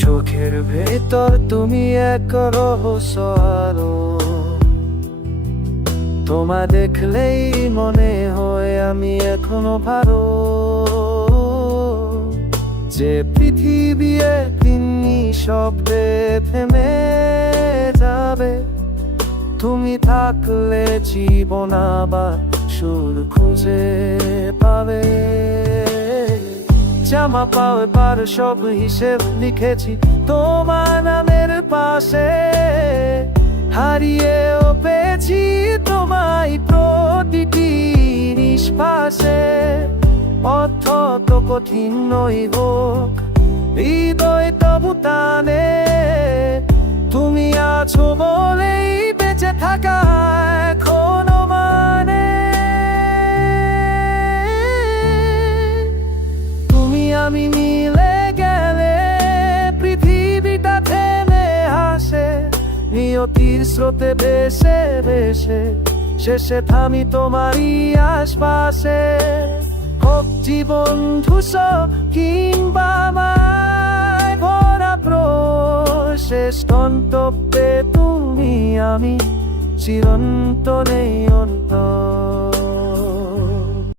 চোখের ভেতর তুমি এক রহস্য আলো, তোমায় দেখলেই মনে হয় আমি এখনো ভালো। যে পৃথিবী একদিন নিঃশব্দে থেমে যাবে, তুমি থাকলে জীবন আবার সুর খুঁজে পাবে। জামা পাওয়ার পার সব হিসেব লিখেছি তোমার নামের পাশে, হারিয়েও পেয়েছি তোমায় প্রতিটি নিঃশ্বাসে। পথ তো কঠিন নই হোক, হৃদয় তবু টানে, তুমি আছো বলেই বেঁচে থাকা এখনো মানে। তুমি আমি মিলে গেলে পৃথিবীটা থেমে হাসে, নিয়তির স্রোতে ভেসে ভেসে শেষে থামি তোমারই আশপাশে। হোক জীবন ধূসর কিংবা মায় ভরা শেষ গন্তব্যে তুমি আমি চিরন্তনেই অন্তর।